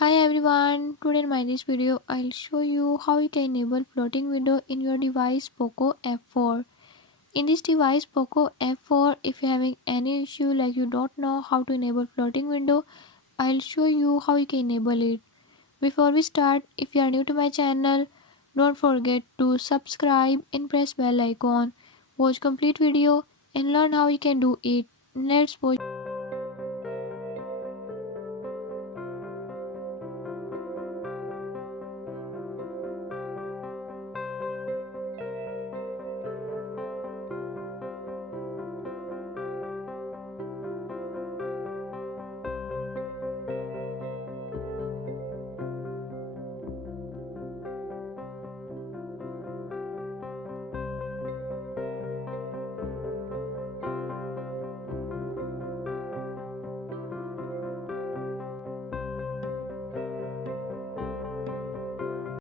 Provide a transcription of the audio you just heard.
Hi everyone, today in this video I'll show you how you can enable floating window in your device POCO F4. In this device POCO F4, if you're having any issue like you don't know how to enable floating window, I'll show you how you can enable it. Before we start, if you are new to my channel, don't forget to subscribe and press bell icon. Watch complete video and learn how you can do it. Let's watch.